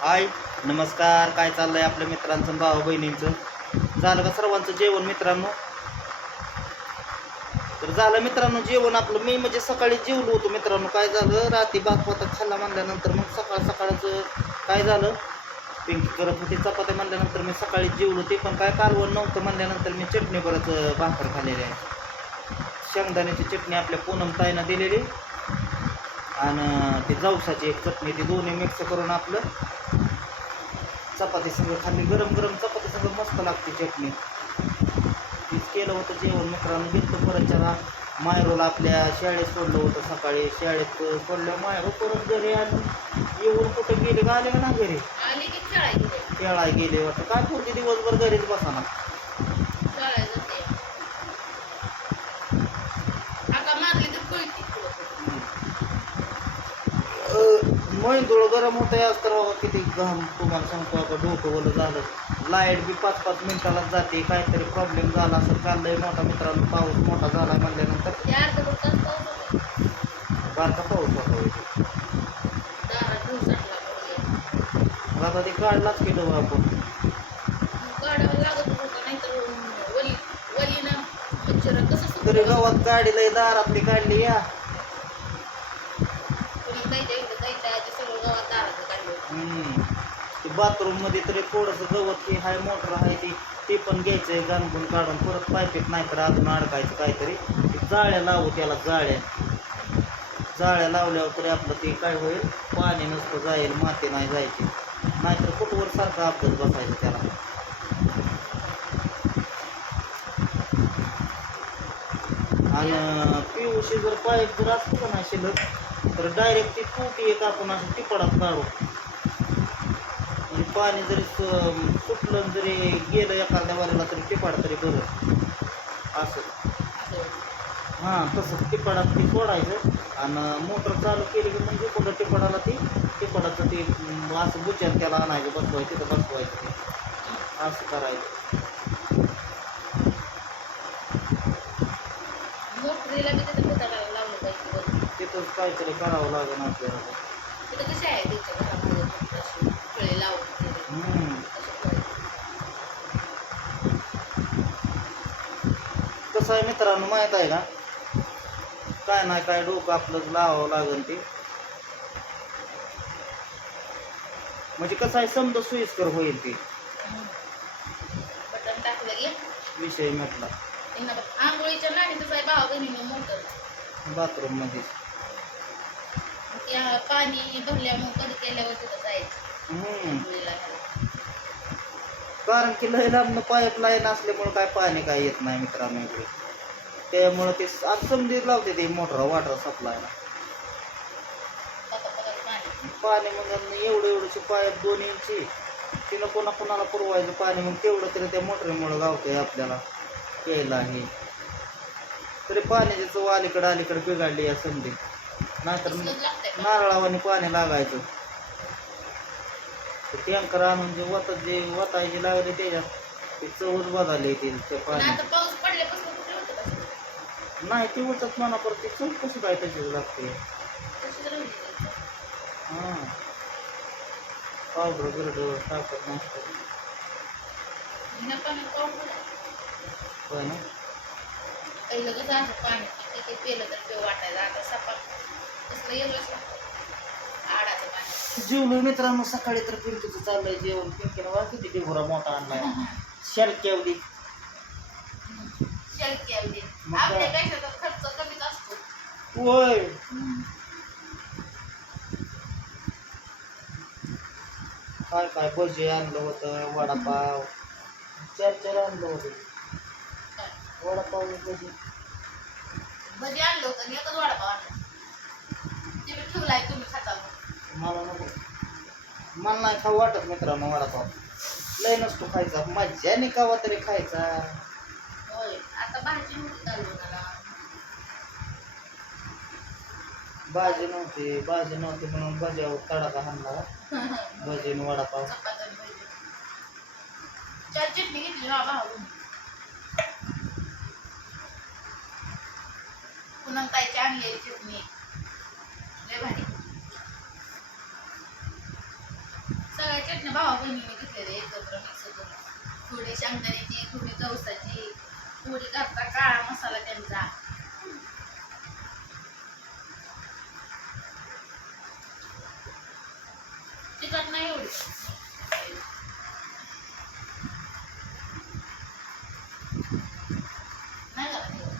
हाय नमस्कार. काय चाललं आहे आपल्या मित्रांचं भावा बहिणींचं? झालं का सर्वांचं जेवण मित्रांनो? तर झालं मित्रांनो जेवण आपलं. मी म्हणजे सकाळी जेवलो होतो मित्रांनो. काय झालं? रात्री भात खाल्ला म्हणल्यानंतर मग सकाळ सकाळचं काय झालं? पिंकी करत होती चपात्या म्हणल्यानंतर मी सकाळी जेवलो ते पण काय कालवण नव्हतं म्हणल्यानंतर मी चटणी परत भाकर खाल्लेली आहे. शेंगदाण्याची चटणी आपल्या पूनम ताईनं दिलेली. आणि ते जवसाची एक चटणी ती दोन्ही मिक्स करून आपलं चपाती सगळं खाल्ली. गरम गरम चपाती सगळं मस्त लागते चटणी. तीच केलं होतं जेवण मित्रांनो. गेलं परतच्या मायरोला आपल्या शाळेत सोडलं होतं सकाळी. शाळेत सोडलं मायरो परत घरी आणि येऊन कुठं गेले का आले का ना घरी? आली खेळाय गेले. वाटतं. काय पुरती दिवसभर घरीच बसाना. मैंदूळ गरम होतंय आज तर बाबा किती घाम तुम्हाला सांगतो आता डोकं ओलं झालं. लाइट बी पाच पाच मिनिटालाच जाते काहीतरी प्रॉब्लेम झाला असं चाललंय मोठा मित्रांनो पाऊस मोठा झाला म्हणल्यानंतर. होते. बारका पाऊस होता आता ते काढलाच केलं आपण. होतं वलीनं मच्छर कसं तरी गावात गाडी लय दारातली काढली या कोणी जायचं इकडे जायचं आधी सगळं गावात दारात काढलं हम्म. ते बाथरूममध्ये तरी थोडस गवत की हाय मोटर आहे ती ते पण घ्यायचंय गाणगुण काढून परत पायपीत नाही तर अजून अडकायचं काहीतरी. जाळ्या लावू त्याला जाळ्या. जाळ्या लावल्यावर तरी आपलं ते काय होईल? पाणी नसतं जाईल माती नाही जायची. नाहीतर कुठवर सारखं आपलंच बसायचं त्याला. आणि पिऊशी जर पाईप जर असतो पण नाही शिल्लक तर डायरेक्ट ती टूटी एक आपण असं टिपडात काढू. आणि पाणी जरी सुटलं जरी गेलं एखाद्या वाऱ्याला तरी टिपाड तरी बरं. असं. हां तसं टिपाडात ती सोडायचं आणि मोटर चालू केली की म्हणजे कुठं टिपाडाला ती टिपाडाचं ते असं बुचार त्याला आणायचं बसवायचं तिथं बसवायचं ते. असं करायचं मोटरीला बी तिथं फुटायला लावलं पाहिजे वर. तिथंच काहीतरी करावं लागेल आपल्याला. तिथं कसे आहे तिथं घरामध्ये? अशी फळे लावून वगैरे. हम्म. तसं करायचं. कसं आहे मित्रांनो माहीत आहे का? काय नाही काय डोकं आपलं लावावं लागेल ते. म्हणजे कसं आहे समजा सोयीस्कर होईल ते. बटन टाकलं की? विषय म्हटला त्यांना बघ, आंघोळीच्या नाडीतच आहे भावा बहिणीनं मोटर बाथरूममध्ये त्या पाणी भरल्यामुळे कधी केल्यावर तिथं जायचं. हम्म. आंघोळीला ह्याला. कारण की लय लांबनं पाईप लाईन असल्यामुळे काय पाणी काय येत नाही मित्रांनो इकडे. त्यामुळं ते आज समजीत लावते ते मोटर वॉटर सप्लायला पाणी. मग एवढं एवढंची पाईप दोन इंची तिनं कोणा कोणाला पुरवायचं पाणी मग तेवढं तरी त्या मोटरीमुळं गावतंय आपल्याला प्यायला हे तरी पाण्याची चव अलीकडं अलीकडं बिघडली या संधी. नाहीतर. नारळावाने पाणी लागायचं. ते टँकर आणून जे वत जे वतायचे लागले त्याच्यात ते चवच बदलली ती त्या पण पाणी. आता पाऊस पडल्यापासून कुठे होतं का सगळं? नाही ती वचत म्हणा परत ती चव कसं काय तशीच लागते. हां. पावडर बिरडर टाकत नसतं पाण्यात पाणी जेवलो मित्रांनो सकाळी तर पिंकीचं चाललंय जेवण. पिंकीनं वा किती डिबोरा मोठा आणलाय. शर्क्यावली शलकी अगदी मग काय? होय. काय काय भजी आणलं होतं वडापाव. चार चार आणलं होतं? वडापाव आणि भजी. भजी आणलं होतं आणि एकच वडापाव आणला. ठेवलाय तुम्ही खाताल मला नको. मला नाही खाऊ वाटत मित्रांनो वडापाव. लय नसतो खायचा. मज्जाने कावा तरी खायचा. होय आता भाजी नव्हती भाजी नव्हती भाजी नव्हती म्हणून भज्यावर तडाखा हाणला भजी आणि वडापाव. भजी. चार चटणी घेतली ना भाऊ पुन्हा ताईची आणलेली चटणी. लय भारी. सगळ्या चटणी भावा बहिणीने घेतलेली एकत्र मिक्स करून थोडी शेंगदाण्याची थोडी जवसाची थोडी करता काळा मसाला त्यांचा. तिखट नाही एवढी नाही घालत एवढं.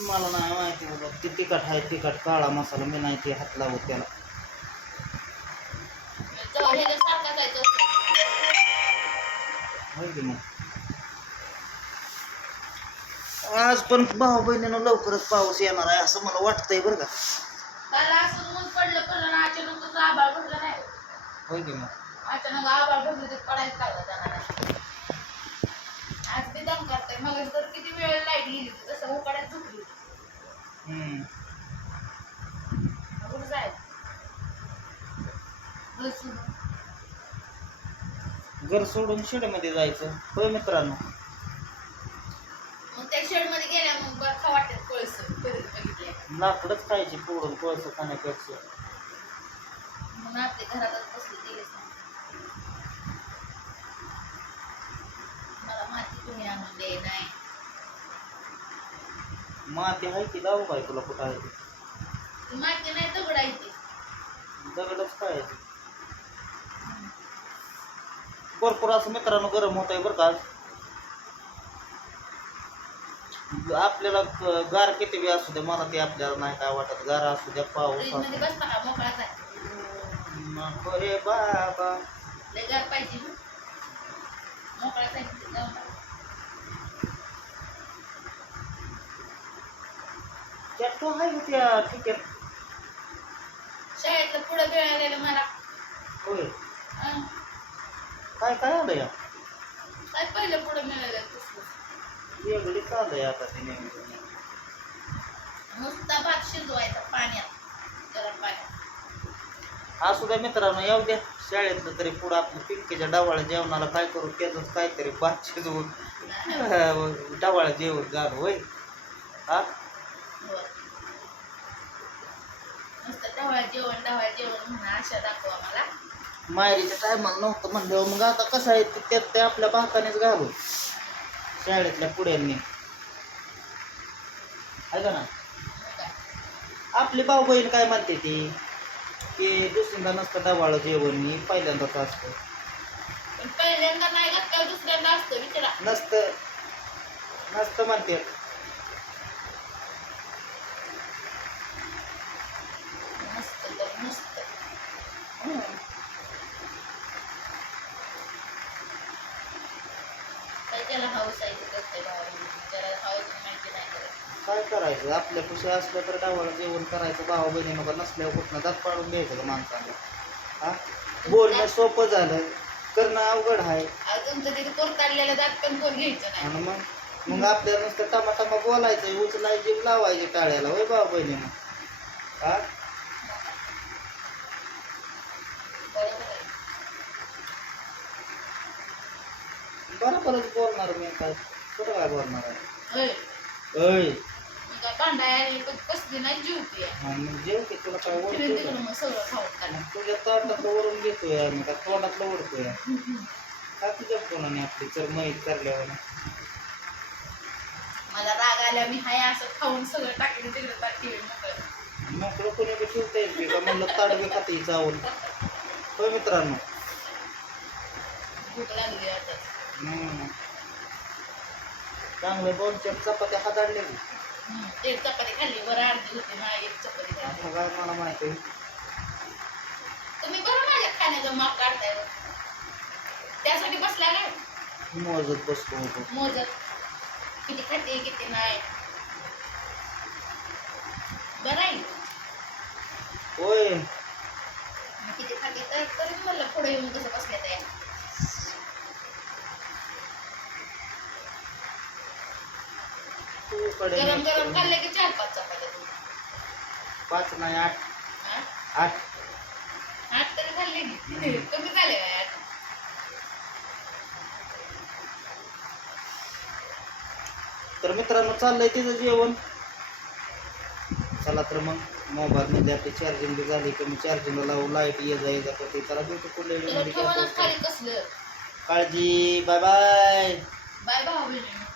मला नाही माहिती बाबा ते तिखट आहे तिखट काळा मसाला मी नाही ते हात लावत त्याला. होय की मग आज पण भाऊ बहिणीनं लवकरच पाऊस येणार आहे असं मला वाटतंय बरं का. होय की मग अचानक आबाळ भरलं ते पडायच लागलं जाणार आज ते दम करतंय. मग तर किती वेळ लाइट गेली तसं उकाड्यात झोपली होती हम्म. कुठं जायचं बसून. घर सोडून शेडमध्ये जायचं. होय मित्रांनो? मग त्या शेडमध्ये गेल्या मग बरं खा वाटत कोळस कधी बघितले लाकडच खायची पोळून कोळसं खाण्यापेक्षा म्हणून आपले घरातच बसले गेलेच नाही मला माहिती तुम्ही आणून दे नाही माती आहे की दाऊ काय तुला कुठं आहे ती? ती माहिती नाही दगड आहे ती दगडच खायची भरपूर असं मित्रांनो गरम होत आहे बरं का आज. आपल्याला गार किती बी असू दे मला ते आपल्याला नाही काय वाटत गार असू द्या पाऊस असू. बसला का नको रे बाबा लय गार पाहिजे ना मोकळा जायचं जाऊन टाक. त्यात तो आहे त्या ठीक आहे शाळेतलं पुढं मिळालेलं मला. होय. अं, काय काय आलं या? काय पहिलं पुढं मिळालं पुस्तक वेगळीच आलंय आता ते नेहमी नुसता भात शिजवायचा पाण्यात गरम पाण्यात. असू द्या मित्रांनो येऊ द्या. शाळेतलं तरी पुढं आपलं पिंकीच्या डवाळ्या जेवणाला काय करू त्याच काहीतरी भात शिजवून. डवाळ्या जेवण घाल होय. हा? नुसतं ढवळ्या जेवण ढवळ्या जेवण म्हणून आशा दाखवा मला. मायरीच्या टायमाला नव्हतं म्हणल्यावर मग आता कसं आहे ते त्यात ते आपल्या भातानेच घालू शाळेतल्या पुढ्यांनी. आहे का ना आपली भाऊ बहीण काय म्हणते ती? की दुसऱ्यांदा नसतं डवाळं जेवण मी पहिल्यांदाच असतं. पण पहिल्यांदा नाही घातल्यावर दुसऱ्यांदा असतं विचारा. नसतं. नसतं म्हणते नसतं तर नसतं काय त्याला हाऊस आहे ते करते भावाला त्याला हाऊस माहिती नाही करत काय करायचं? आपल्या खुशी असलं तर डावाळं जेवण करायचं. भाऊ बहिणी नको नसल्यावर कुठनं दात पाडून घ्यायचं का माणसाला हा? बोलणं सोपं झालं. करणं अवघड आहे. तुमचं तिथे कोण काढलेलं दात पण कोण घ्यायचं नाही. आणि मग? मग आपल्याला नुसतं टमाटमा बोलायचं. उचलाय जीव लावायचे टाळ्याला. होय भाऊ बहिणीनं? हा? बरोबर आहे बरोबरच बोलणार मी. काय? कुठं काय बोलणार आहे? होय. ऐ कसली नाही जीवती मग तुला काय तिकडे सगळं खाऊन काढलं मग तुझ्या ताटातलं घेतोय आम्ही का तोंडातलं ओढतोय? का तुझ्या कोणाने आपली माहीत करल्यावर मला राग मी हाय असं खाऊन सगळं टाकले तिकडे टाकले मोकळं. मोकळं कोणी बी ठेवता येईल का म्हणलं होय मित्रांनो? भूक लागली आता. हम्म. चांगले दोन चार चपात्या हाताळले एक चपाती खाल्ली बरं अर्धी होती ना एक चपाती खाल्ली. काय मला माहिती आहे. तुम्ही बरं माझ्या खाण्याचा माप काढताय बरं. त्यासाठी बसला नाही मोजत बसलो होतो मोजत. किती खाते किती नाही. बरं आहे. होय. मग किती खाते तर तरी म्हणलं पुढे येऊन कसं बसल्या त्या तू कडे गरम गरम खाल्ले की चार पाच चपात्या तुम्ही पाच नाही आठ. हा? आठ. आठ तरी खाल्ले की. काय आठ. तर मित्रांनो चाललंय तिचं जेवण. चला तर मग मोबाईलमध्ये आपली चार्जिंग बी झाली कमी चार्जिंगला लावू लाइट ये जा ये जा करते मध्ये. खाली कसलं? काळजी बाय बाय बाय भाऊ बहिणी.